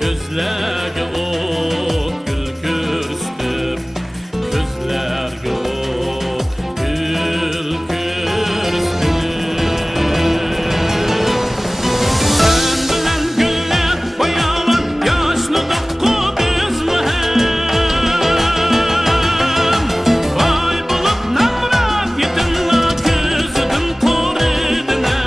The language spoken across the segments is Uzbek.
gözlerge ot gül kürsüp gözlerge ot gül kürsüp sen bilen güller bayalan yaşlıdık ku biz mi hem vay bulup namrat yetinla küzüdün koridine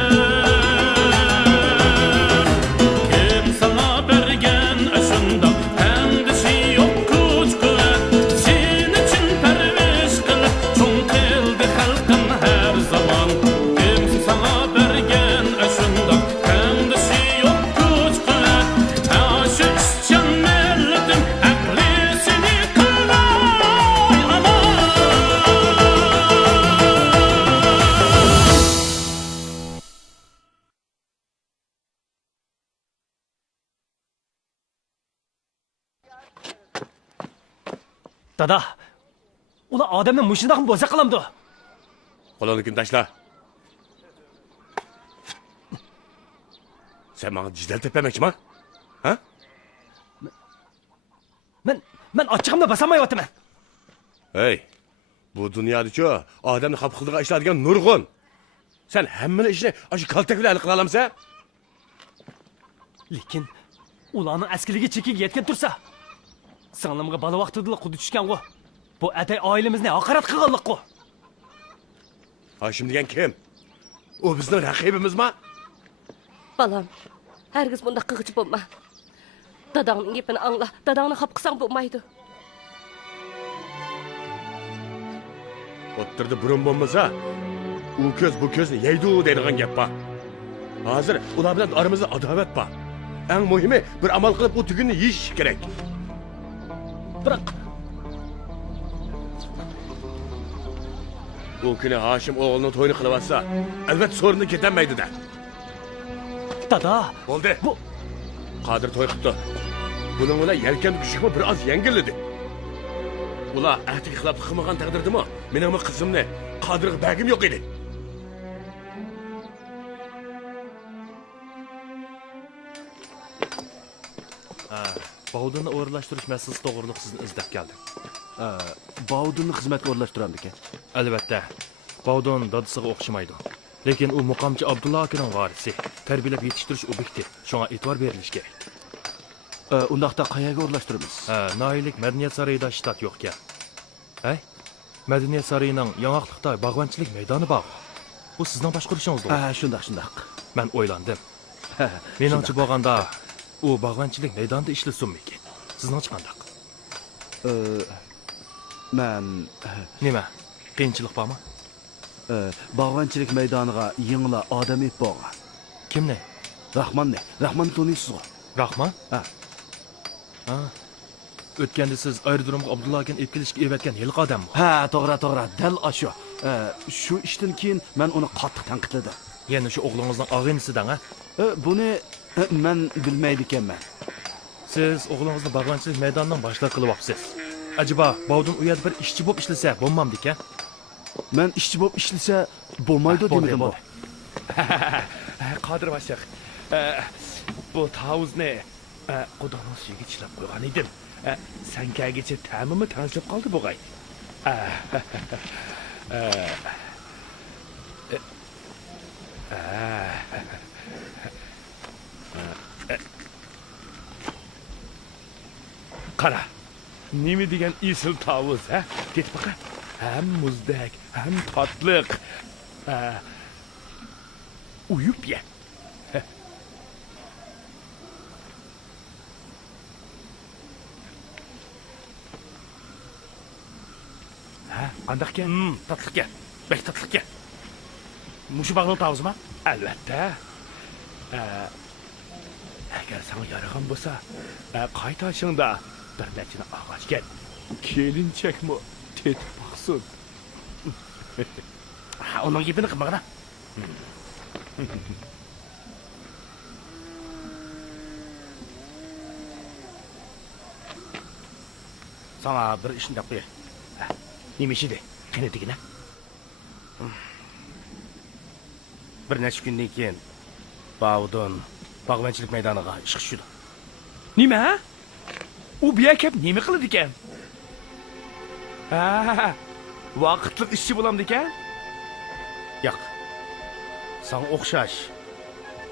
kim sana bergen aşında kendisi yok kuç kuvvet senin için perviş kılıp çoğun kıldı halkın her zaman kim sana bergen aşında kendisi yok kuç kuvvet aşık işçen milletin aklisini kılay aman Dada, ular odamni mushundoq bo'lsa qilamdi. Qo'lini kim tashla. Sen bana jidal tepemoqchiman? Ha? Men ochiqimda basamayapman. Hey, bu dunyoda-ku odamni xafa qildigan ishlardigan nurg'un. Sen hammani ishni shu kaltak bilan hal qila olamsan? Lekin ularning askiligi chekiga yetgan tursa, singlimga bola vaqtida qudi tushgan-ku. Bu atay oilamizni haqorat qilganlik-ku. Hashim degan kim? U bizning raqibimizmi? Balam, hergiz bunda qığıcı bo'lma. Dadangning gapini angla, dadangni xap qilsang bo'lmaydi. O'ttirdi burun bo'lmasa, u ko'z bu ko'zni yeydi deydigan gap bor. Hozir ular bilan aramizda adovat bor. Eng muhimi bir amal qilib u tugunni yeyish kerak. Biroq Bu kuni Hashim o'g'lining to'yini qilyapsa, albatta so'rinda ketanmaydi-da. dada, Bo'ldi. bu Qodir to'y qildi. Buning bilan yelkan kuchimi bir oz yengilladi. Ular ahdiga xilaf qilmagan taqdirdimi? Mening qizimni Qodirga bagim yo'q edi. Baudunni o'g'irlashtirish masalasi to'g'riliq sizni izlab keldim. Baudunni xizmatga o'rlashtiramiz ekan. Albatta, Baudun dadasiga o'xshamaydi. Lekin u muqamchi Abdulla akaning varisi, tarbiyalab yetishtirish obyekti. Shunga e'tibor berilish kerak. Undaqda qayerga o'rlashtiramiz? Noillik madaniyat saroyida shtat yo'q ekan. Hay? Madaniyat saroyining yong'oqliqda bog'bonchilik maydoni bor. Bu sizning boshqarishingizda. Shundoq. Men o'ylandim. Meningcha bo'lganda u bog'bonchilik maydonida ishlasunmikin. Sizning qanday? Men Nima? Qiyinchilik bormi? bog'bonchilik maydoniga yengla odam ep bo'lgan. Kimni? Rahmonni taniysiz-ku? Rahman? Ha. O'tganda siz aerodromga Abdulla akani ep kelishga evatgan yilqi odammi? Ha, to'g'ri. Dal ashu. Shu ishdan keyin men uni qattiq tanqidladim. Yana shu o'g'lingizning og'inisidan, ha? Buni men bilmaydi ekanman. Siz o'g'lingizni bog'bonchilik maydonidan boshliq qilyapsiz. Acaba Baudun u yerda bir ishchi bo'lib ishlasa bo'lmamdi-ku? Men ishchi bo'lib ishlasa bo'lmaydi demadim bu. Qodir Vashiq. Bu tavuzni Xudoning suyiga chiqib qo'ygan edim. Sen kelgacha ta'mimi tanishib qoldi bo'g'ay. Qara. Nima degan isil tavuz, ha? Ketib baqa. Hem muzdek, hem tatlık. Uyup ye. Andak ye. Tatlık ye. Bek tatlık ye. Muşu bağlı tavuz mu? Elbette. Eğer sana yaragan bolsa, qaytaşında bir neçini ağaç gel. Kelinçek mi? Tetip baksın. Onun gibini qilmag'ana. Sana bir ishni deb qo'y. Nima ish edi? Qani degina? Bir necha kundan keyin Baudun bog'bonchilik maydoniga chiqish edi. Nima? U bu yerga nima qiladi ekan? Ha, vaqtliq ishchi bo'lamdi ekan? Yo'q. Sen o'xshash.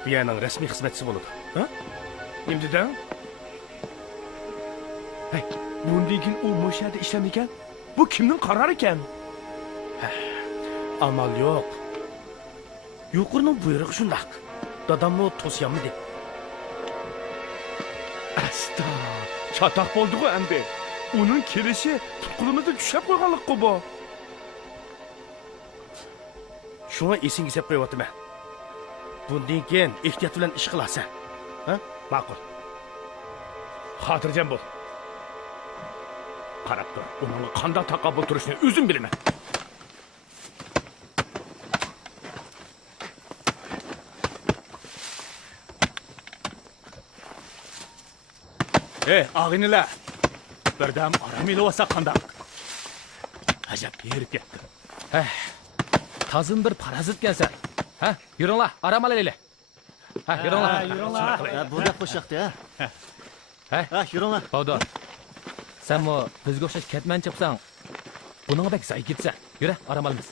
Bu yerning rasmiy xizmatchisi bo'ladi. Ha? Nima deding? Hey, bundan keyin u mo'shada ishlamay ekan? Bu kimning qarori ekan? Amal yo'q. Yuqorining buyrug'i shundaq. Dadamni to'syamdi. Asta, chataq bo'ldi-ku endi. Uning kelishi qo'limizda tushab qo'yganlik-ku bu. Shuni esingizga qo'yapman. Bundan keyin ehtiyot bilan ish qilasiz. Ha? Ma'qul. Xotirjam bo'l. Qarab tur. Uning qanday taqobil turishini o'zim bilaman. Ağinilar. Birdam aram ilib qandaq. Ajab yerib ketdi. Tazın bir parazitken sen. Ha, yürünglar, aramal eyle. Ha, yürünglar. Bu gap qo'shiqda, ha? Ha, yuringlar. Bavdor. Sen bu bizga o'xshash ketman chiqsang, buning bek zay ketsa. Yura, aramalimiz.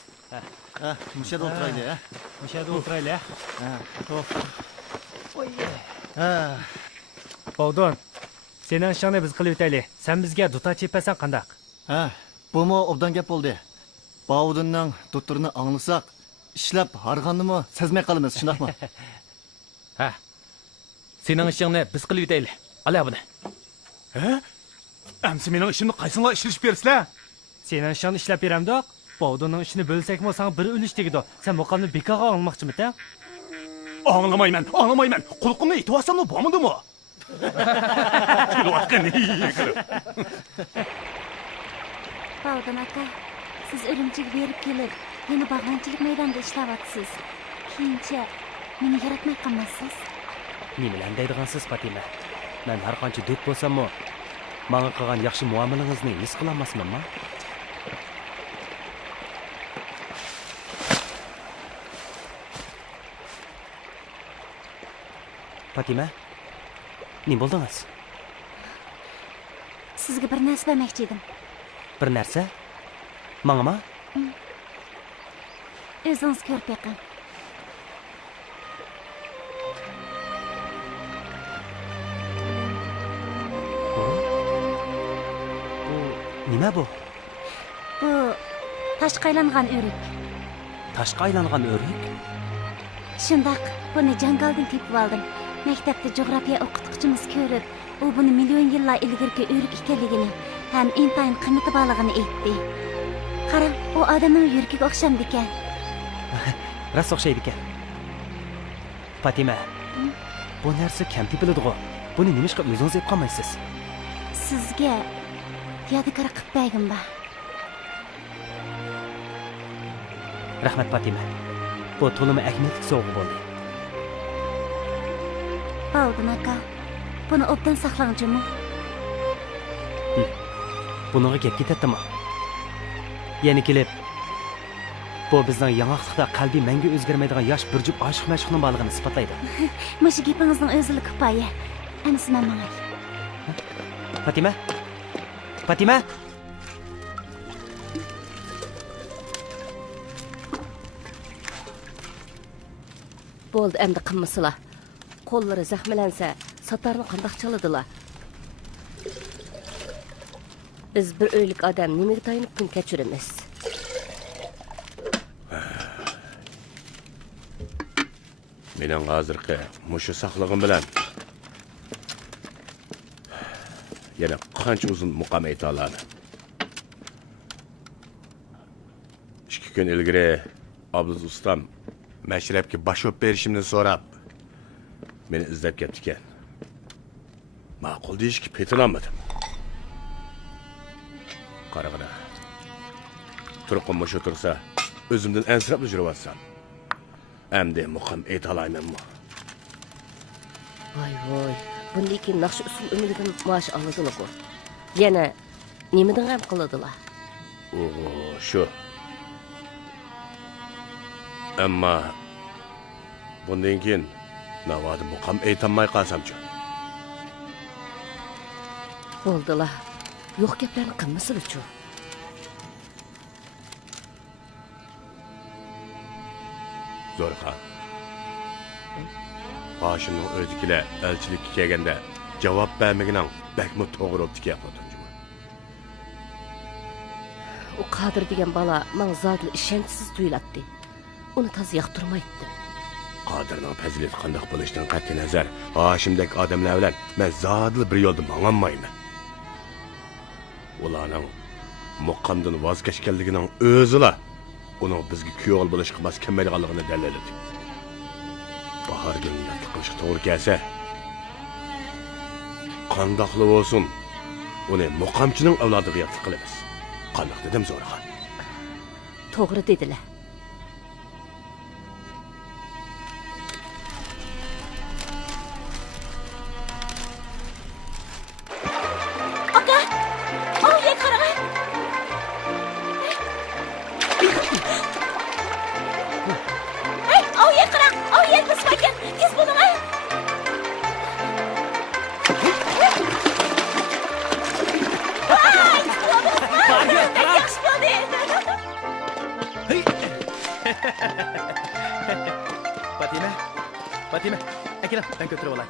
Ha, mushada o'tiraylik, ha? Mushada o'tiraylik. Ha, to'p. Bavdor. Senin ishingni biz qilib o'taylik. Sen bizga duta chepasan qandaq? Ha, bu obdan gap bo'ldi. Bavudunning dutturini anglasak, ishlab harg'annimi sezmay qolamiz, shundaqmi? Ha. Senin ishingni biz qilib o'taylik. Ala buni. Ha? Amsi mening ishimni qaysinglar ishlashib bersizlar? Senin ishingni ishlab beramdoq. Bavdurning ishini bo'lsakmi, sen bir ulush tegidi. Sen muqamni bekorga olmoqchimisan? Anglamayman. Qulqimni aytib bo'lmadimi? Bavdan aka, siz Urumchiga berib kelib, yana bag'onchilik maydonida ishlayapsiz. Keyincha meni yaratmay qolmaysiz. Nimalar deydigansiz, Fatima? Men har qancha duk bo'lsam-mu, menga qilgan yaxshi muomalangizni his qilolmasmanmi? Fatima, nima bo'ldingiz? Sizga bir narsa bermoqchi edim. Bir narsa? Mangami? O'zingiz ko'rib beqing. Nima bu? Bu tashqa aylangan o'rik. Tashqa aylangan o'rik? Shundoq, buni jangaldan tepib oldim. Maktabda jo'g'rofiya o'qituvchimiz ko'rib, u buni million yillar ilgirgi o'rik ekanligini ham intayin qiymati borligini aytdi. Qarang, u odamning yuragiga o'xshamdi ekan. Rost o'xshaydi ekan. Fatima, bu narsa kam tepiladi-ku. Buni nima ishqa o'zingiz yeb qolmaysiz? Sizga yodgor qilib bergim bor. Rahmat Fatima. Bu to'limi ahamiyatli sovg'a bo'ldi. Bavdan aka, buni obdan saqlangchimi? Buningga gap ketadimi? Yana kelib, bu bizning yang'oqliqda qalbi mangu o'zgarmaydigan yosh bir jup oshiq mashhurning borligini isbotlaydi. Mush gapingizning o'zili kifoya. Anisi men mangay. Fatima? Fatima? Bo'ldi, endi qilmasizlar. Qo'llari zaxmlansa, satarni qandoq chaladilar? Biz bir o'ylik odam nimaga tayinib kun kechiramiz? Mening hozirgi mushu saqlig'im bilan yana qancha uzun muqam ayta oladi. 2 kun ilgari Abduz ustam mashrabga bosh o'p berishimni so'rab meni izlab ketdi ekan. Ma'qul deyishga petinolmadim. Qarag'ana. Turqim mushu tursa, o'zimdan ansirab yurayotsam. Endi muqam ayta olmaymanmi? Voy, bundan keyin naqsh usul umilidan maosh oladilar-ku. Yana nimadan g'am qiladilar? Shu. Ammo bundan keyin navodi muqam aytolmay qolsamchi. Bo'ldilar. Yo'q gaplarni qilmasin uchun. Zo'rxon. Hoshimning o'zikilar elchilikka kelganda javob bermagining bakmi to'g'ri o'tdi xotinjim. O Qodir degan bola men zodli ishonchsiz tuyulatdi. Uni toz yoqtirmaydi. Qodirning fazilat qandoq bo'lishidan qat'iy nazar, Hoshimdek odamlar bilan men zodli bir yo'lda mangolmayman. Ularning muqamdan voz kechganligining o'zila uning bizga kuyov bo'lishga bas kelmaydiganligini daliladi. Bahorga niyat qilishga to'g'ri kelsa, qandoqli bo'lsin, uni muqamchining avlodiga yotib qilamiz. Qandoq dedim Zo'rxon? To'g'ri dedilar. Fatima, akela, ben götürüp olay.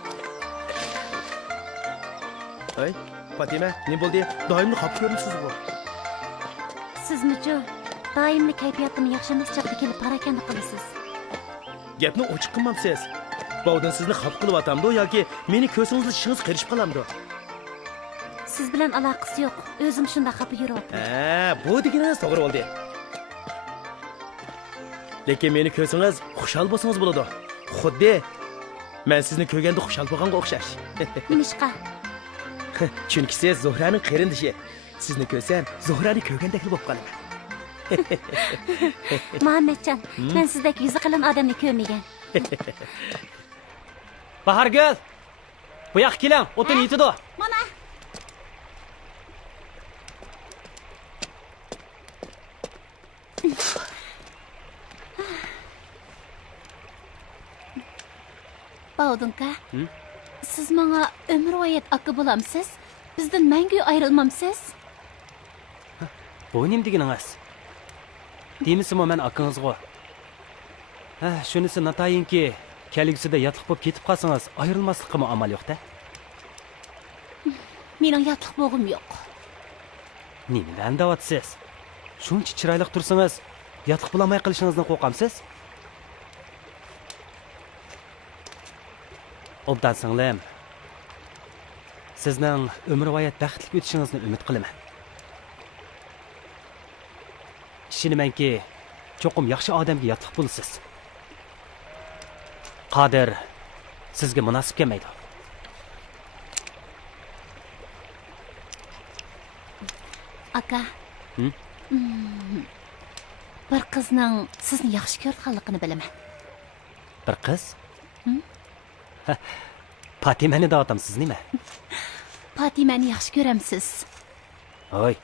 Ay, Fatima, ne bo'ldi? Doimli xafa ko'rinsiz bu. Sizmi-chu? Doimli kayfiyatim yaxshi emas chaqda kelib parakanda qilasiz. Gapni ochiq qilmamsiz. Bovdan sizni xafa qilyapamdi yoki meni ko'zingizni ishingiz qirishib qolamdi. Siz bilan aloqasi yo'q. O'zim shunda xafa yuryapman. Bu deganingiz to'g'ri bo'ldi. Lekin meni ko'zingiz xushal bo'lsangiz bo'ladi. Xuddi men sizni ko'rganda xushal bo'lganga o'xshash. Nimishqa? Chunki siz Zuhraning qarindishi. Sizni ko'rsam, Zuhrani ko'rgandek bo'lib qolaman. Muhammadjon, men sizdek yuzi qalin odamni ko'rmagan. Bahargul, bu yoqqa keling, o'tin yetidi. Mana. Bavdunka, siz menga umrvoyat aka bo'lamsiz? Bizdan mangu ayrilmamsiz? Bu nim deganingiz? Demisizmi men akangizga? Shunisi natayinki, kelgusida yotliq bo'lib ketib qolsangiz, ayrilmaslikqa amal yo'q-da. Mening yotliq bo'g'im yo'q. Nimadan da'vatsiz? Shuncha chiroyli tursangiz, yotliq bo'lmay qilishingizdan qo'rqamsiz? Obdan singlim. Sizning umrvoyat baxtli o'tishingizni umid qilaman. Ishonamanki, cho'qim yaxshi odamga yotliq bo'lasiz. Qodir sizga munosib kelmaydi. Aka. Bir qizning sizni yaxshi ko'rganligini bilaman. Bir qiz? Fatimani da'vatamsiz nima? Fatimani yaxshi ko'ramsiz. Oy.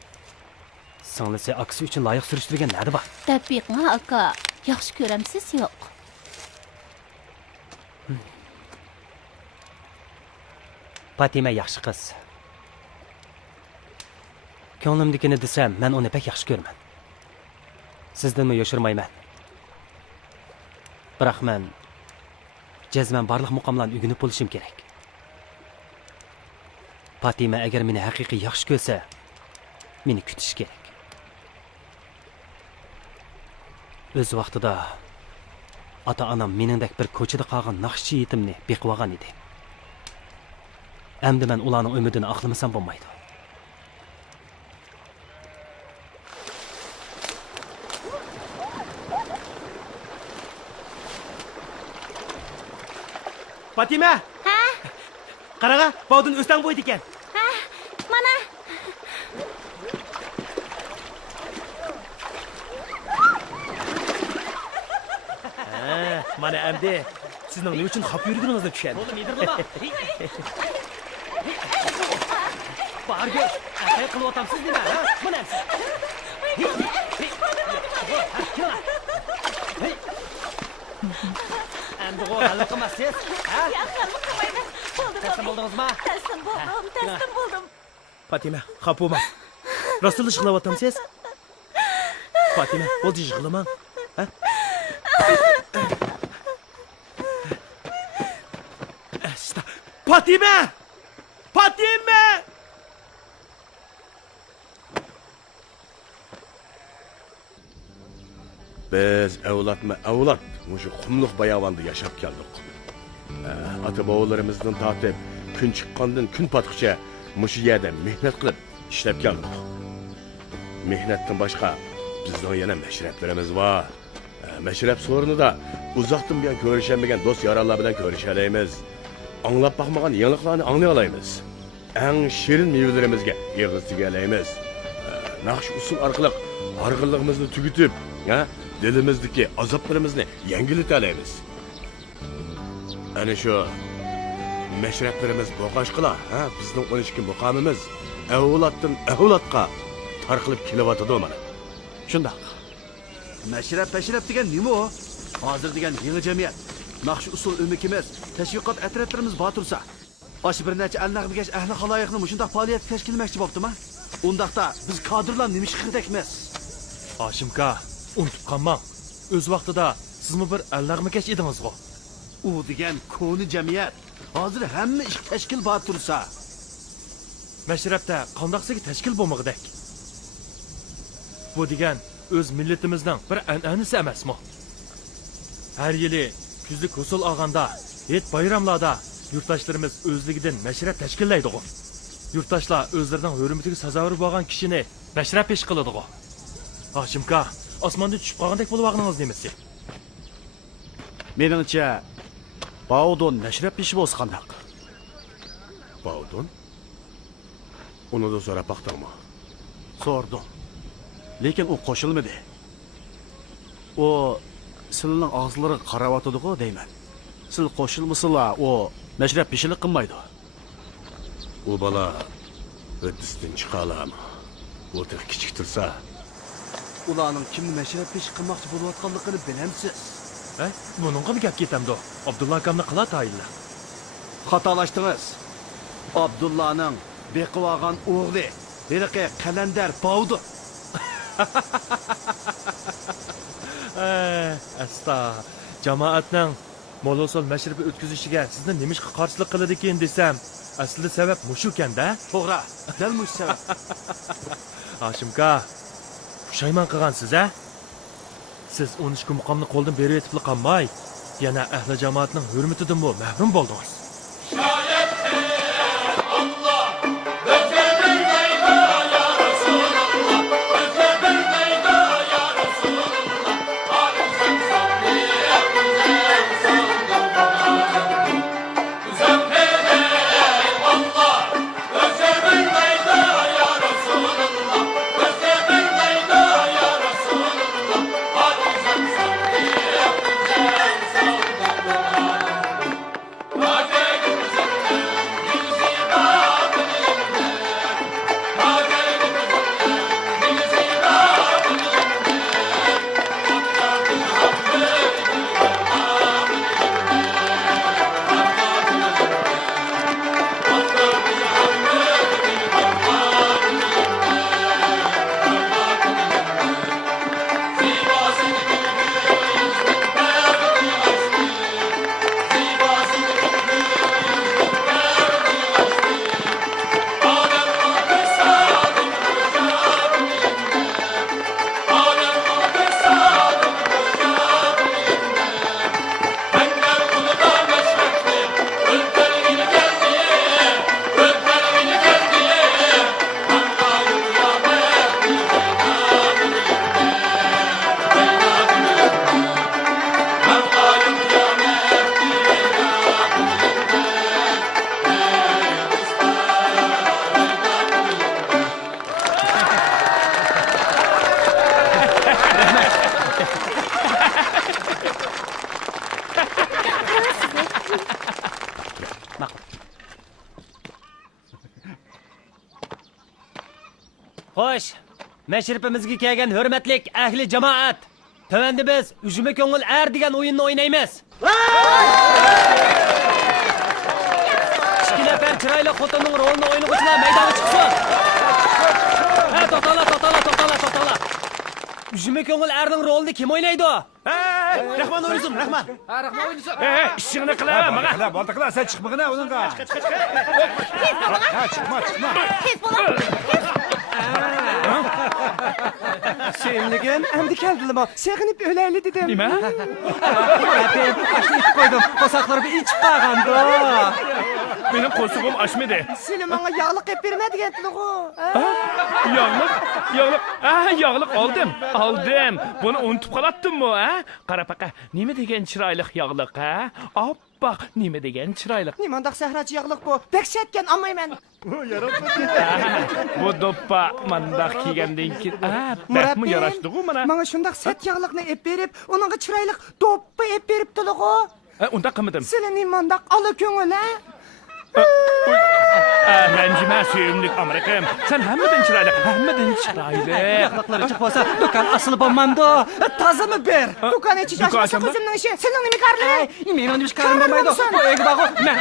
Singlisi aksi uchun loyiq surishtirgan nadi bor? Tabiqma aka, yaxshi ko'ramsiz yo'q? Fatima yaxshi qiz. Ko'nglimdikini desam, men uni pek yaxshi ko'raman. Sizdanmi yoshirmayman. Biroq men jazman barliq muqomlarni o'rganib bo'lishim kerak. Fatima agar meni haqiqiy yaxshi ko'rsa, meni kutish kerak. O'z vaqtida ota-onam meningdek bir ko'chada qolgan naqshchi yetimni beqib olgan edi. Endi men ularning umidini aqlamasam bo'lmaydi. Fatima! Ha? Qaraga, Bovdun o'stan bo'ydi ekan. Ha? Mana. Mana endi sizning nima uchun xafa yurganingizni tushundim. Bo'ldi, medirlama. Barga, aqay qilyapsiz nima, ha? Mana siz. Endi bu hali qilmasiz, ha? Yo'q, qilmayman. Bo'ldi. Taslim bo'ldingizmi? Taslim bo'ldim. Fatima, Fatima, xafa bo'lma. Rostla yig'layapsiz? Fatima, bo'ldi yig'lamang. Ha? Fatima! Fatima! Biz avlat mushu qumluq bayavanda yaşap keldik. Ata bobolarımızdan tatip kun chiqqandan kun patqicha mushu yerda mehnat qilib ishlab keldik. Mehnatdan boshqa bizning yana mashrablarimiz bor. Mashrab so'rinida uzoqdan buyon ko'rishanmagan do'st yoronlar bilan ko'rishalaymiz. Anglab baxmagan yangiliklarni anglay olaymiz. Eng shirin mevalarimizga yig'iz tigalaymiz. Naqsh usul orqali arg'inligimizni tugutib, dilimizdagi azoblarimizni yengiltalaymiz. Ana shu mashrablarimiz boqashqalar, bizning 12 muqomimiz avloddan tarqilib kelyotadi mana. Shundoq. Mashrab degan nima o? Hozir degan yangi jamiyat. Naqsh usul umikimiz, tashviqot atroflarimiz bor tursa, osh bir necha alnaqmigash ahli xaloyiqni mushundoq faoliyat tashkilmoqchi bo'ptimi? Undaqda biz kadrlar nima qirdakmiz? Hoshimka, unutib qolmang. O'z vaqtida sizmi bir alnaqmigash edingiz-ku. U degan koni jamiyat. Hozir hamma ish tashkil bor tursa, mashrabda qandaqsiga tashkil bo'lmag'idek. Bu degan o'z millatimizning bir an'anasi emasmi? Har yili kuzlik usul olganda, et bayramlarda yurtdoshlarimiz o'zligidan mashrab tashkillaydi-ku. Yurtdoshlar o'zlarining hurmatiga sazovor bo'lgan kishini mashrab pesh qiladi-ku. Hoshimka, osmondan tushib qolgandek bo'lib og'ningiz demasi. Meningcha Baudon mashrab peshi bo'lsa qandaq? Baudon? Uni da so'rab baqdingmi? So'rdim. Lekin u qo'shilmadi. O sizning og'izlari qaravotidi-ku deyman. Siz qo'shilmasizlar, o mashrab peshilik qilmaydi. U bola o'ttizdan chiqalarmi? Bu tek kichik tursa, ularning kimni mashrab pesh qilmoqchi bo'layotganligini bilamsiz? Buningga bir gap ketamdi. Abdulla akamni qila tayinla. Xatolashdingiz. Abdullaning beqib olgan o'g'li, Beriqi Qalandar Baudu. Asta, jamoatning molosol mashribi o'tkazishiga sizni nima qarshilik qiladi ekan desam, aslida sabab mushu ekanda? To'g'ri, dal mush sabab. Hoshimka, pushaymon qilgansiz-a? Siz 13 muqomni qo'ldan berib etib qolmay, yana ahli jamoatning hurmatidan mahrum bo'ldingiz. Xo'sh, mashribimizga kelgan hurmatlik ahli jamoat, tavanda biz Ujuma ko'ngil ar degan o'yinni o'ynaymiz. Ikki nafar chiroyli xotinning rolini o'ynag'uvchilar maydonga chiqsin. Tujma ko'ngil erning rolini kim o'ynaydi? Rahman o'ynasin, Rahman. ishingni qilaver mana. Bo'ldi, qila, sen chiqmag'ina o'zingga. Sevimligim, endi keldilimi? Sevinib o'layli dedim. Nima? Muratbek, ashni itib qo'ydim. Qo'saqlarni ichib qolganda. Mening qo'sug'im oshmadi. Seni menga yog'liq qilib berma degandilar-ku. Yog'liq oldim. Buni unutib qolatdimmi, Qara paqa, nima degan chiroyli yog'liq, Oppoq, nima degan chiroyli. Nimandaq sahrachi yog'liq bu? Bekshatgan olmayman. Bu doppa mandaq kiygandan keyin, bakmi yarashdi-ku mana. Menga shundaq set yog'liqni ep berib, uningga chiroyli doppa ep beribdi-ku. Unda qilmadim. Seni nimandaq ala ko'ngil, Ranjima suyumlik Amerikam. Sen hammadan chiroyli. Yog'liqlari chiqib olsa, do'kon asli bo'lmamdi. Tozimi ber. Do'kon ichi joshmasa o'zimning ishi. Sening nima qarli? Men uni chiqarib bo'lmaydi. Bu egi bog'i. Men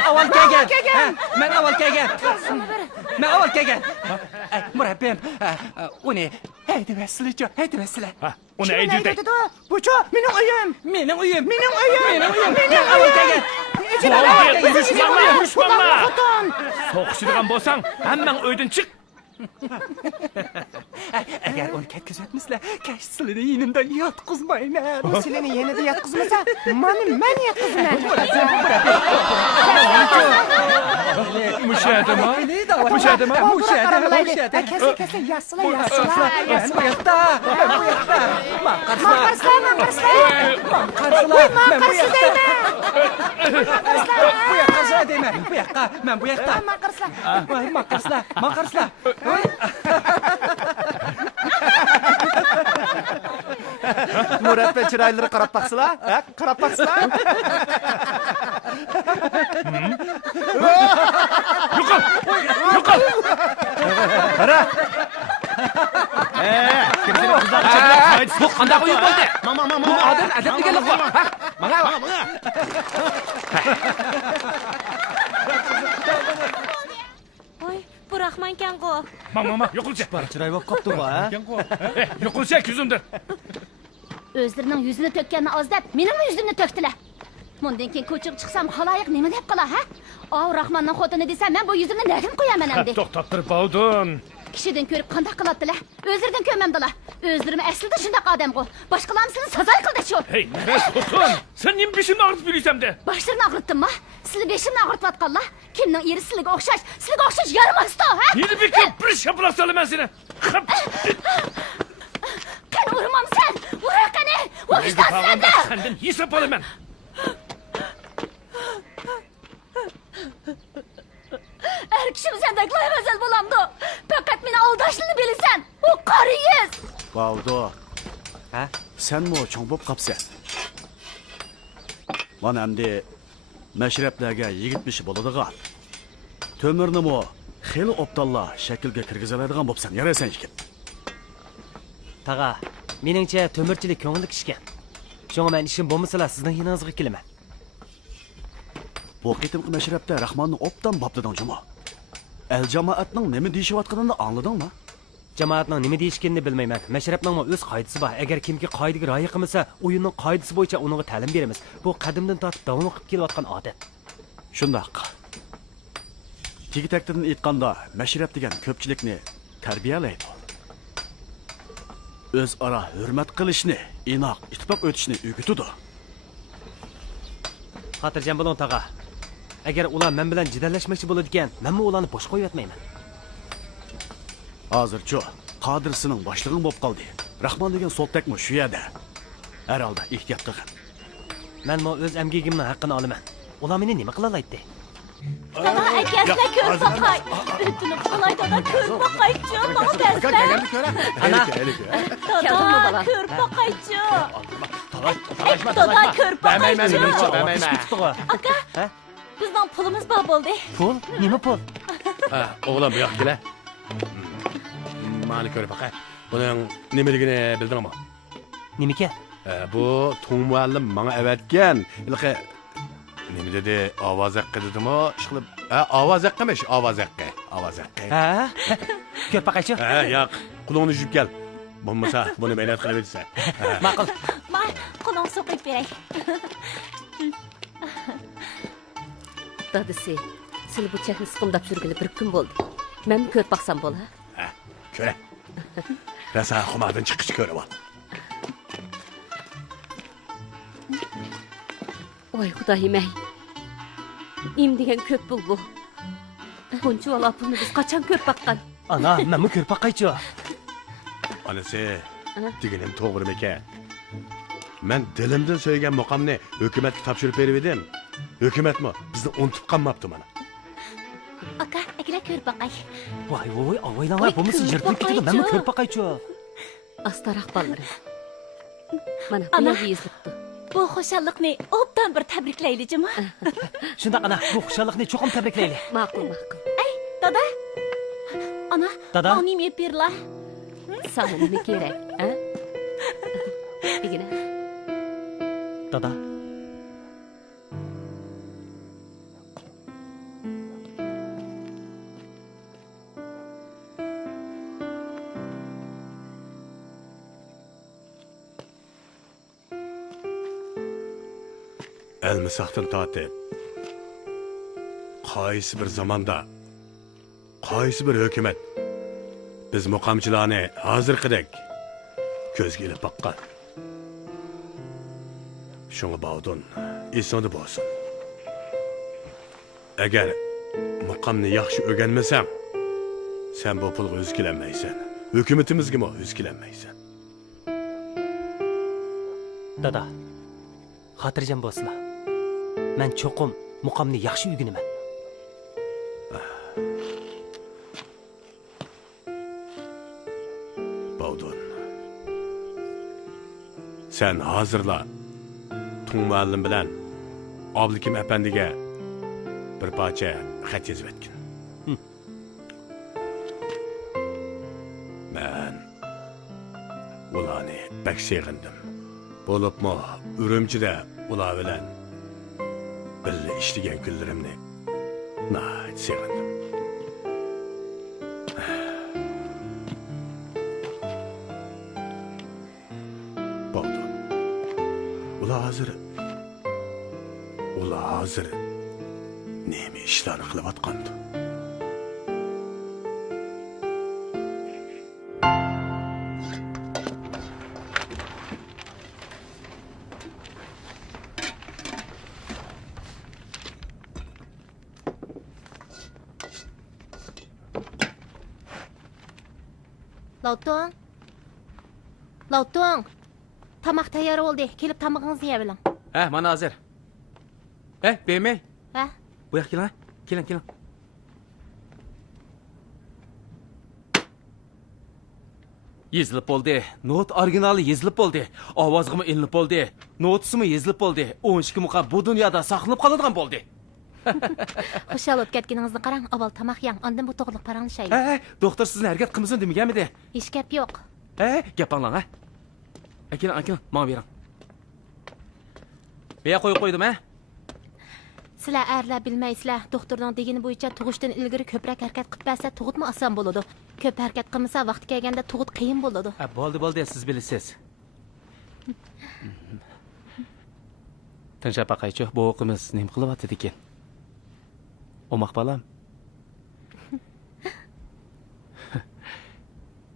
avval kelgan. Murabbiyim, uni haydavasizlar. Uni aytdi. Bu-chu, mening uyim. Men avval kelgan. Urushmanglar. So'qishadigan bo'lsang, hammang uydan chiq. Agar uni ketkazatmaslar, kashsizlarni yonimda yotqizmayman. Sizlarni yanada yotqizmasa, men yotqizaman. Mushadimi? Kasa, yassila. Bu yoqda. Maqarslar. Men bu yoqda. Maqarslar. Muratbek chiroylari qarab baqsizlar? Qarab baqsizlar? Yo'qol. Qara. Bu qanday o'yin bo'ldi? Bu odam adab deganlik bor. Mana. Voy, bu Rahmankan-ku. Mama, yo'qolchi. Chiroy bo'lib qopdi-ku, Yo'qolchi ko'zimdir. O'zlarining yuzini to'kkanni ozdab, mening yuzimni to'kdilar. Bundan keyin ko'chib chiqsam, xaloyiq nima deb qolar, Rahmanning xotini desam, men bu yuzimni nagin qo'yaman endi. To'xtab tur, Bovdun. Kishidan ko'rib qanday qiladilar? O'zlaridan ko'rmamdilar. O'zlarim aslida shunday odam-ku. Boshqalarni sazoy qildi-chu. Hey, to'xtan. Sen nima beshimni og'ritib yuribsan-da? Boshlarini og'ritdimmi? Sizlar beshimni og'ritayotganlar. Kimning eri sizlarga o'xshash yaramasdi, Yeni bir bir şaprak salaman seni. Qani urmamsan? Ura qani? O'xshatsizlar. Senden hesap olaman. Her kişim senden kılavazal bulamdı. Fakat beni aldaşlığını bilirsen. O karıyız. Bavdo. Sen mi o çoğun bop kapsa? Lan endi meşreplerge yigitmişi boladıgan. Tömürünü mu xeli optalla şekilge kirgizaladigan bopsan yarasan ekan. Taga, meningcha to'mirchilik ko'ngilli ishgan. Shunga men ishim bo'lmasa, sizning yoningizga kelaman. Bu qitimqi meşrepte Rahmanni optan bapdadan cuma. El jamoatning nima deyishayotganini angladingmi? Jamoatning nima deyishganini bilmayman. Mashrabning o'z qoidasi bor. Agar kimki qoidaga rioya qilmasa, o'yinning qoidasi bo'yicha unga ta'lim beramiz. Bu qadimdan tortib davom qilib kelayotgan odat. Shundaq. Tigitakdan aytganda, mashrab degan ko'pchilikni tarbiyalaydi. O'zaro hurmat qilishni, inoq ittifoq o'tishni o'rgatadi. Xotirjam bo'ling, taga. Agar ular men bilan jidallashmoqchi bo'ladi ekan, men ularni bosh qo'yatmayman. Hozircha Qodirsining boshlig'i bo'lib qoldi. Rahmon degan soltakmi shu yerda. Har holda ehtiyot qilgin. Men o'z amgigimning haqqini olaman. Ular meni nima qila oladi? Dada akasla ko'r boqay. O'tinib qolay dada ko'r boqaychi. Ana. Dada ko'r boqaychi. Dada ko'r boqaychi. Aka. Bizning pulimiz bor bo'ldi. Pul? Nima pul? Oğlan bu yoq kela. Mani ko'rib baqa. Buning nimaligini bildingmi? Nima ekan? Bu To'ng muallim menga avatgan. Ilqi nima dedi? Ovoz haqqi dedimi? Ishqilib, ovoz haqqi emas, ovoz haqqi. Ko'r boqaychi. Yo'q, qulog'ini yuzib kel. Bo'lmasa, buni mehnat qilib etsan. Ma'qul. Ma, qo'ling so'qib beray. Dadisi, sil bu chakni siqimdab yurgili bir kun bo'ldi. Men ko'rib baqsam bo'la? Ha, ko'ra. Rasa xumadan chiqish ko'rib ol. Voy xudoyim ey. Nim degan ko'p pul bu. Buncha vala pulni biz qachon ko'rib baqqan? Ana, menmi ko'rib baqaychi. Anasi, deganim to'g'rimi ekan? Men dilimdan so'ygan muqamni hukumatga topshirib berib edim. Hukumatmi bizni unutib qolmabdi mana. Aka, akila ko'rib baqay. Voy, avaylanlar, bo'lmasa yirtib ketadi, menmi ko'rib baqaychi. Astaroq bolalar. Mana bu yezibdi. Bu xo'shalliqni obdan bir tabriklaylikmi? Shundaq ana, bu xushaliqni cho'qim tabriklaylik. Ma'qul. Ay, dada. Ana, Dada. onim epirla. Sana nima kerak, ha? Begina. Dada. Elmisaqdan tortib qaysi bir zamonda qaysi bir hukumat biz muqamchilarni hozirgidek ko'zga ilib boqqan. Shunga Bavdun esingda bo'lsin. Agar muqamni yaxshi o'rganmasang, sen bu pulga o'zkilanmaysan. Hukumatimizga mo o'zkilanmaysan. Dada. Xotirjam bo'lsizlar. Men cho'qim muqamni yaxshi o'rganaman. Bavdun. Sen hozirla Tun muallim bilan Oblikim apandiga bir parcha xat yozib etgin. Men ularni bak sevgandim. Bo'libmi Urumchida ular bilan birga ishlagan kunlarimni nahayat sevgandim. Bavdun. Ular hozir nima ishlarni qilayotgandi? Lavton. Tamaq tayyor bo'ldi. Kelib tamog'ingizni yeyiling. Ha, mana hozir. Bermay. Ha? Bu yoqqa keling. Keling. Yezilib bo'ldi. Not originali yezilib bo'ldi. Ovozg'imi ilinib bo'ldi. Notisimi yezilib bo'ldi. 12 muqa bu dunyoda saqlanib qoladigan bo'ldi. Xushal bo'lib ketganingizni qarang. Avval tamaq yeng, ondan bu to'g'riliq paranglashaylik. Doktor sizni harakat qilmasin demaganmidi? Hech gap yo'q. Gap anglang, ha? Keling, menga bering. Beya qo'ydim, ha? Sizlar erlar bilmaysizlar. Doktorning degani bo'yicha tug'ishdan ilgari ko'proq harakat qilib bersa, tug'itmi oson bo'ladi. Ko'p harakat qilmasa, vaqti kelganda tug'it qiyin bo'ladi. Bo'ldi, siz bilasiz. Tinchab baqaychi, bu o'qimiz nima qilyapti ekan? Omoq balam.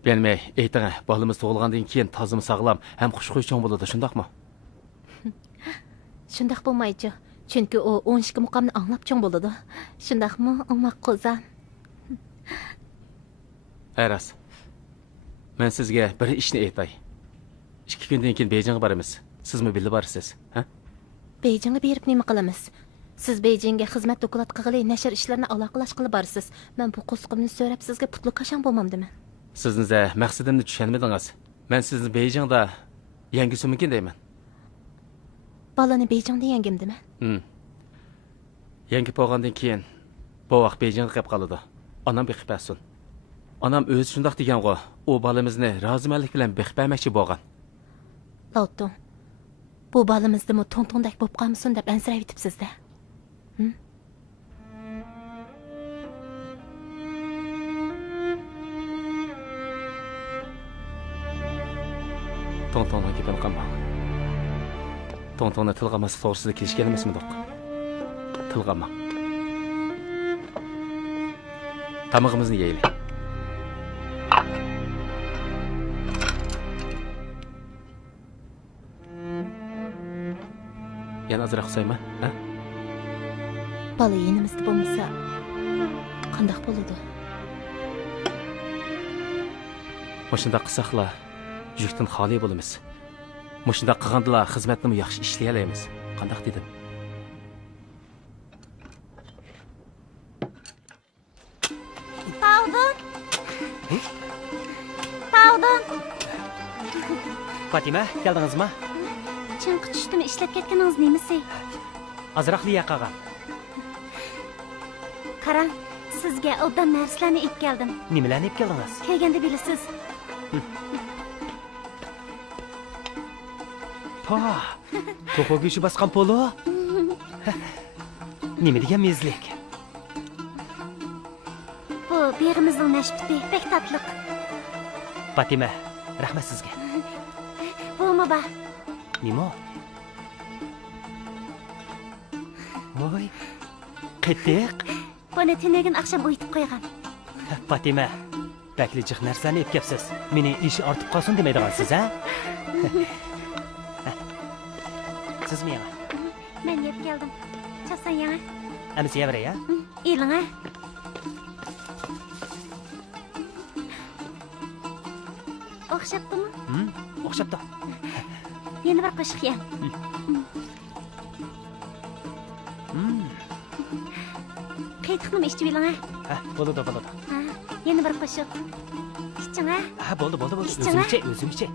Bilmay, ayting, bolamiz tug'ilgandan keyin tozimi sog'lom, ham xushxo'ychon bo'ladi, shundaqmi? Shundaq bo'lmaydi. Chunki u 12 muqamni anglab cho'ng bo'ladi. Shundaqmi, omoq qo'zam? Aras. Men sizga bir ishni aytay. 2 kundan keyin Beyjingga boramiz. Sizmi bilib borasiz, ha? Beyjingga berib nima qilamiz? Siz Beyjingga xizmat doklad qilg'ili nashr ishlarini aloqalash qilib borasiz. Men bu qo'sqimni so'rab sizga putli qasham bo'lmamdiman. Sizningizga maqsadimni tushunmadingiz. Men sizni Beyjingda yangi sumikin deyman. Balani Beyjingda yangimdimi? Yangi bo'lgandan keyin bu vaqt Beyjingga qolib qoladi. Onam beqib bersin. Onam o'zi shundoq degan-ku, u balamizni rozimanlik bilan beqib bermoqchi bo'lgan. Lavton. Bu balamizni to'ntondek bo'lib qolmasin deb ansirab yetibsiz-da. To'ng-to'ngdan gapini qilma. To'ng-to'ngni tilg'amasi to'g'risida kelishgan emasmidoq. Tilg'ama. Tamog'imizni yeylik. Yana azroq qo'yma, ha? Bola yenimizda bo'lmasa, qandoq bo'ladi? Mushunda qilsaqla, yukdan xoli bo'lamiz. Mushunda qilgandila xizmatni yaxshi ishlay olamiz. Qandoq dedim? Pardon. Fatima, keldingizmi? Chınqı düşdüm, ishlab ketganingiz nemisi? Azroq liya qolgan. Qarang, sizga obdan narsalarni ib keldim. Nimalarni ib keldingiz? Kelganda bilasiz. To'qo go'shi bosgan polo. Nima degan mezlik? Bu beg'imizning nashbiti, bek tatliq. Fatima, rahmat sizga. Bo'lma ba. Nima? Voy, qitiq. Buni tunagin akşam o'yitib qo'ygan. Fatima, bakli jiq narsani ib kelibsiz. Mening ish ortib qolsin demaydigansiz, ha? Sizmi yana? Men yeb keldim. Chasan yana. Amisi yavray, ha? Eling, ha? O'xshabdimi? O'xshabdi. Yana bir qo'shiq ye. Qaytiqni ichib eling, ha? Ha, bo'ladi. Ha, yana bir qo'shiq. Iching, ha? Ha, bo'ldi. O'zimcha.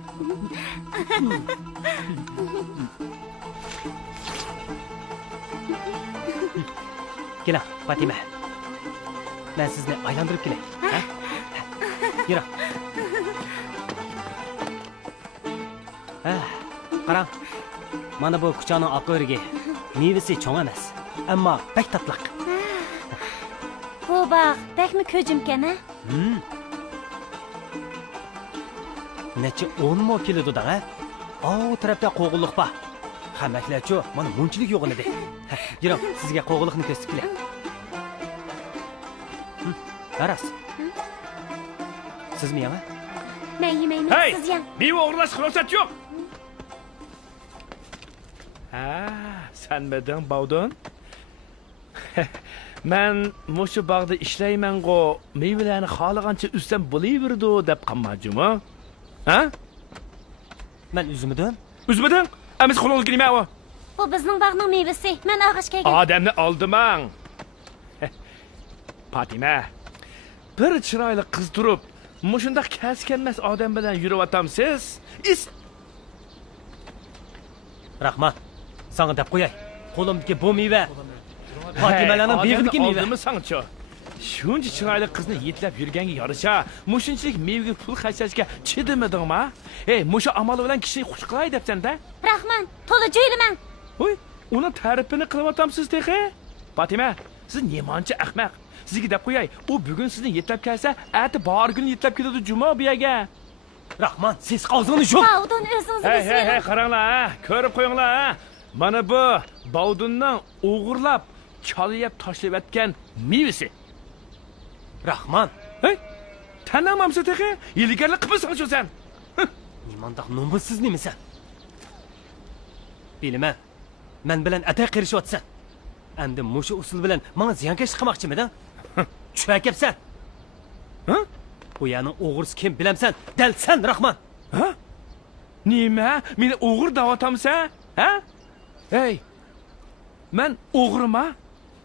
Keling, Fatima. Men sizni aylantirib kelay. Ha? Yura. Qarang. Mana bu kuchaning oq o'rigi. Mevasi cho'ng emas, ammo bek tatliq. Bu baq, bekmi ko'jimkan, ha? Necha 10 mo keladi da, ha? O tarafda qo'g'illiq bor. Hammaklachu, mana munchilik yo'q edi. Yura, sizga qo'g'illiqni ko'rsatib kelay. Aras. Sizmi yana? Men yemayman, siz yeng. Meva o'g'irlash xilosat yo'q. Ha, sen bedin Bavdun? Men mushu bog'da ishlayman-go, mevalarni xohlagancha ustam bo'laverdi deb qamajimi? Ha? Men uzmidim. Uzmidim? Amiz qo'lingizga nima u? Bu bizning bog'ning mevasi. Men og'ashga keldim. Odamni oldiman. Fatima, bir chiroyli qiz turib, mushunda kaskanmas odam bilan yurayotamsiz? Rahmat. Sana deb qo'yay. Qo'limdagi bu meva Fatimalarning beg'idagi meva. Oldimi sanchi? Shuncha chiroyli qizni yetlab yurganga yarasha, mushunchalik mevaga pul xarjlashga chidamidingmi? Mushu amali bilan kishini xush qilay debsan-da? Rahman, to'la jo'ylaman. Voy, uni ta'rifini qilyapsiz texe? Fatima, siz nemanchi ahmoq. Sizga deb qo'yay, u bugun sizni yetlab kelsa, ati bor kun yetlab keladi juma bu yerga. Rahman, siz qozg'ini shu. Bavdun o'zingizni Hey, qaranglar, ko'rib qo'yinglar. Mana bu Bavdunning o'g'irlab, chaliyab tashlayotgan mevasi. Rahman, tanamamsa texe, ilgarlik qilsan shu sen. Nimandaq nomussiz nemisan? Bilaman. Men bilan atay qirishyapsan. Endi mushu usul bilan menga ziyonkashlik qilmoqchimidan? Tushakibsan. Ha? Bu yana o'g'risi kim bilamsan? Dal sen, Rahman. Ha? Nima? Meni o'g'ir da'vatamsan? Ha? Hey. Men o'g'rima?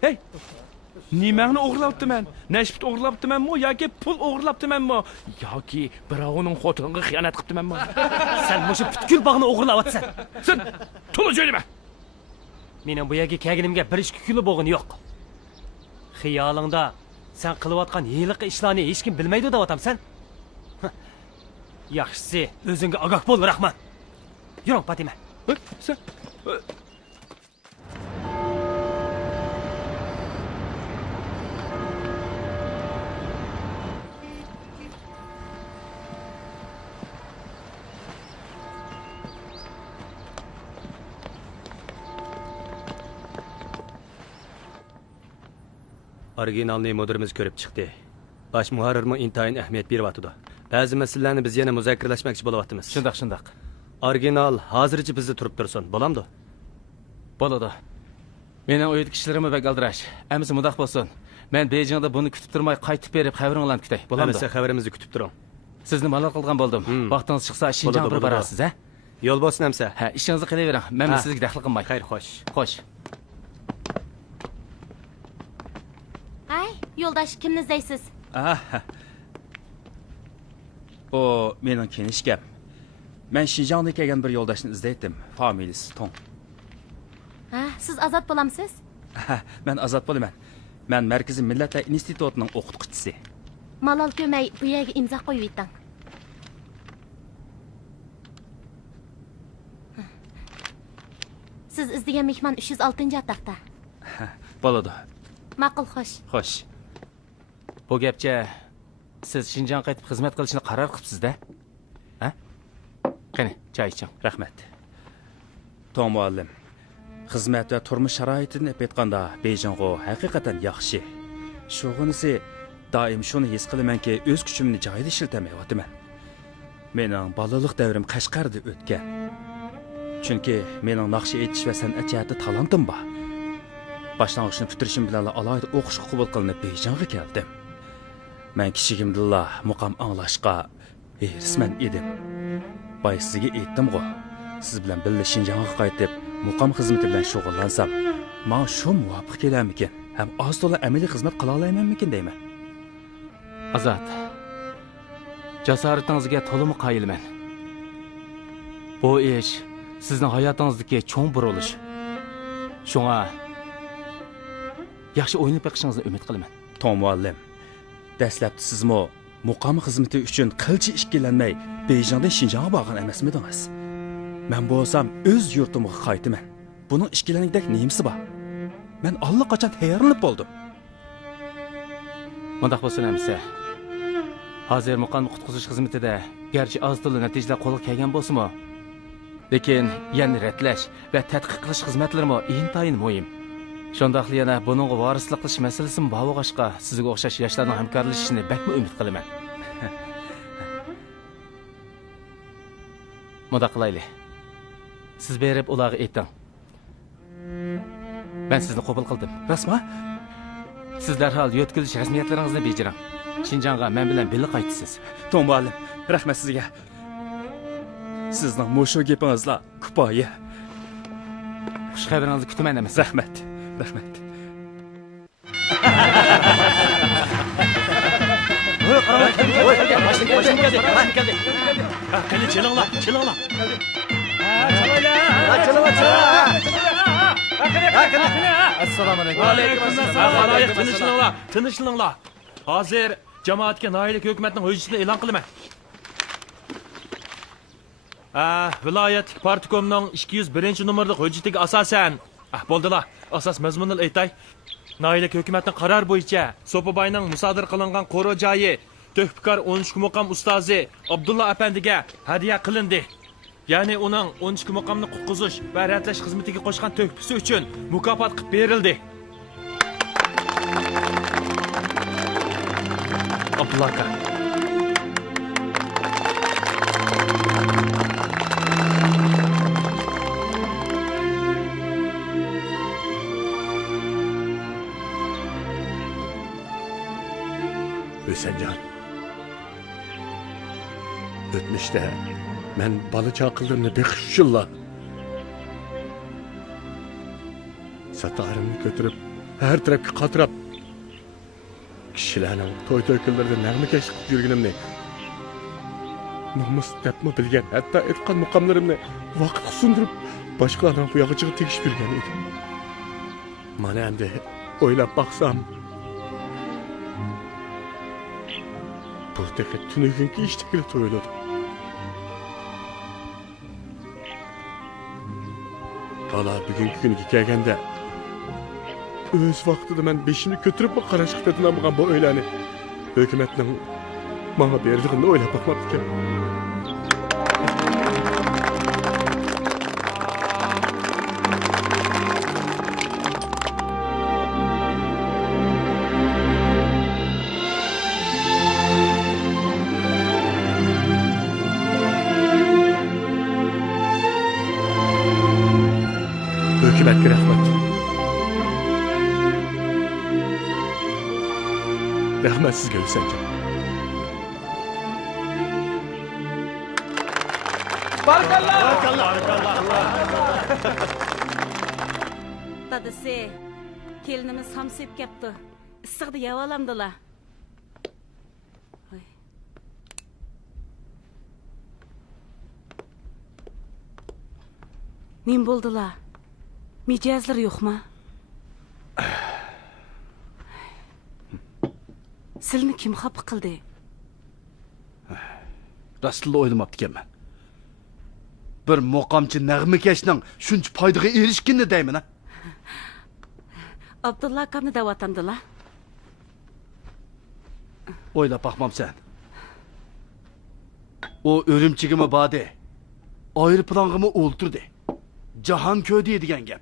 Hey. Nimani o'g'irlabdiman? Nashbit o'g'irlabdimanmi yoki pul o'g'irlabdimanmi yoki birovning xotiniga xiyonat qilibdimanmi? Sen mushu butkul bog'ni o'g'irlayapsan. Sen to'la jo'ylama. Mening bu yerga kelganimga 1-2 kilo bo'g'in yo'q. Xiyolingda sen qilayotgan yiliq ishlarni hech kim bilmaydi deb atamsan. Yaxshisi, o'zingga ogoh bo'l, Rahman. Yuring, Fatima. Sen originalni mudirimiz ko'rib chiqdi. Baş muharrirmi intayin ahamiyat beryapti. Ba'zi masalalarni biz yana muzokaralashmoqchi bo'lyapmiz. Shundoq. Original hozircha bizda turib tursin, bo'lamdi? Bo'ladi. Mening uyda kishilarimni bak aldirash. Amisi mudaq bo'lsin. Men Beijingda buni kutib turmay qaytib berib xabaringlarni kutay. Bo'lamdi? Amisi xabarimizni kutib turing. Sizni malol qilgan bo'ldim. Vaqtingiz chiqsa Shinjang bir borasiz, ha? Yo'l bo'lsin amsa. Ha, ishingizni qilavering. Men sizga daxl qilmay. Xayr, xo'sh. Xo'sh. Ay, yo'ldosh kimni izlaysiz? O mening kenishgam. Men Shinjongda kelgan bir yo'ldoshni izlaydim. Familiyasi Tong. Ha, siz Azod bo'lamsiz? Men Azod bo'laman. Men Markaziy Millatlar institutining o'qituvchisi. Malol ko'may bu yerga imzo qo'yib yeting. Siz izlagan mehmon 306-otaqda. Bo'ladi. Ma'qul, xo'sh. Xo'sh. Bu gapcha siz Shinjang qaytib xizmat qilishni qaror qilibsiz-da? Ha? Qani, choy iching. Rahmat. Tong muallim. Xizmat va turmush sharoitini aytganda Beijing'o haqiqatan yaxshi. Shug'inisi doim shuni his qilamanki, o'z kuchimni joyida ishlatmayapman. Mening bolalik davrim Qashqarda o'tgan. Chunki mening naqsh aytish va san'at jihati talentim bor. Boshlang'ichni bitirishim bilan alohida o'qishga qabul qilinib Beijingga keldim. Men kishigimdilla muqam anglashqa erisman edim. Bay sizga aytdim-ku, siz bilan birga Shinjongga qaytib, muqam xizmati bilan shug'ullansam, men shu muvofiq kelarmikin, ham oz-to'la amaliy xizmat qila olamanmikin deyman. Azod. Jasoratingizga to'liq qoyilman. Bu ish sizning hayotingizdagi cho'ng burilish. Shunga yaxshi o'ynab beqishingizni umid qilaman. Tong muallim. Dastlabda sizmo muqam xizmati uchun qilchi ishkilanmay Beijingdan Shinjongga borgan emasmidingiz? Men bo'lsam o'z yurtimga qaytaman. Buning ishkilaningdek nimasi bor? Men allaqachon hayronlanib bo'ldim. Mundaq bo'lsin amsa. Hozir muqam qutqizish xizmatida garchi oz-to'la natijalar qo'lga kelgan bo'lsa-mu, lekin yana ratlash va tadqiq qilish xizmatlarimi intayin muhim. Shundaqli yana buning varislik qilish masalasi bog'ashqa sizga o'xshash yoshlarning hamkorlashishini bakmi umid qilaman. Mundaq qilaylik. Siz berib ularga ayting. Men sizni qabul qildim. Rasma? Siz darhol yo'tkilish rasmiyatlaringizni bejiring. Shinjongga men bilan birga qaytasiz. Tong muallim, rahmat sizga. Sizning mushu gapingizlar kifoya. Xush xabaringizni kutaman emas. Rahmat. Rahmat. Qani chilinglar. Assalomu alaykum. Alaykum. Tinchlaninglar. Hozir jamoatga noyalik hukumatning hujjatini e'lon qilaman. Viloyat partkomning 201-nomerli hujjatiga asosan bo'ldilar. Asos mazmunini aytay. Noyalik hukumatning qaror bo'yicha So'pobayning musodir qilingan qo'ro joyi To'hbikor 13 muqam ustozi Abdulla apandiga hadiya qilindi. Ya'ni uning 13 muqamni qutqizish va ratlash xizmatiga qo'shgan to'hfasi uchun mukofot qilib berildi. Abdulla aka. Hüseyincan. O'tmishda men bola chaqildirimni beqishilla. Satarimni ko'tarib, har tarafga qatirab, kishilarning to'y-to'ykunlarda nag'makash qilib yurganimni, nomus debmi bilgan, hatto aytgan muqamlarimni vaqt sundirib, boshqalarning oyog'iga tegishib yurgan edim. Mana endi o'ylab baqsam, buradagi tunugunki ishtakila to'yiladi. Hala bugungi kuniga kelganda o'z vaqtida men beshini ko'tarib qarashga tetinamagan bu o'ylarni hukumatning menga berdig'ini o'ylab boqmabdi. Hukumatga rahmat. Rahmat sizga Husanjon. Dadasi, kelinimiz samsib kepti. Issiqda yavalamdilar. Nim bo'ldilar? Mijozlar yo'qmi? Sizni kim xafa qildi? Rastlı o'ylamabdi ekanman. Bir muqamchi nag'makashning shuncha foydaga erishganini deyman. Abdulla akamni da'vatamdilar. O'ylab baqmamsan. O o'rimchigimi badi. Aeroplanımı o'ltirdi. Jahon ko'di degan gap.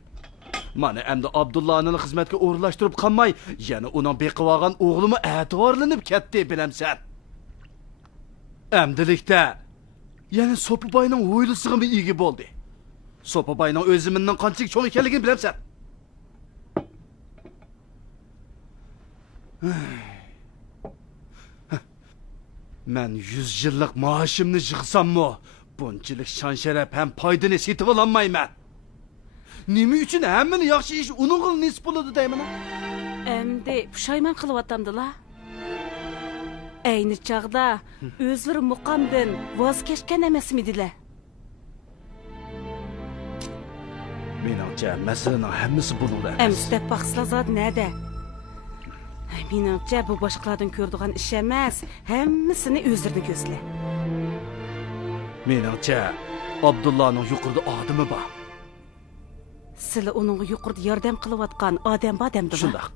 Mana endi Abdullahning xizmatga o'rlashtirib qolmay, yana uning beqib olgan o'g'limi e'tiborlanib ketdi bilamsan. Emdilikda yana Sopubayning o'ylisig'imi egi bo'ldi. Sopubayning o'ziminning qanchalik cho'ng ekanligini bilamsan. Men 100 yillik maoshimni yig'sammi, bunchalik shon-sharaf ham foydani setib olmayman. Nima uchun hammani yaxshi ish uningga nisb bo'ladi deyman? Endi pushaymon qilyaptamdilar. Ayni chaqda o'zlari muqamdan voz kechgan emasmidilar? Meningcha masalaning hammasi buningda. Emstep baqsizlar zot nada? Meningcha bu boshqalardan ko'rdigan ish emas, hammasini o'zlariga ko'zlar. Meningcha Abdullahning yuqorida odami bor. Sizlar uningga yuqorida yordam qilayotgan odam bor demdilar. Shundoq.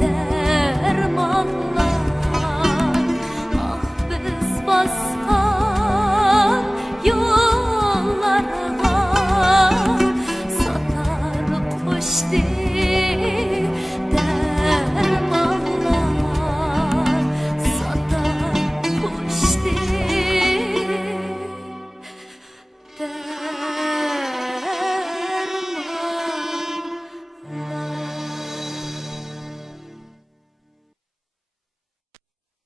Dermanlar, ah biz bas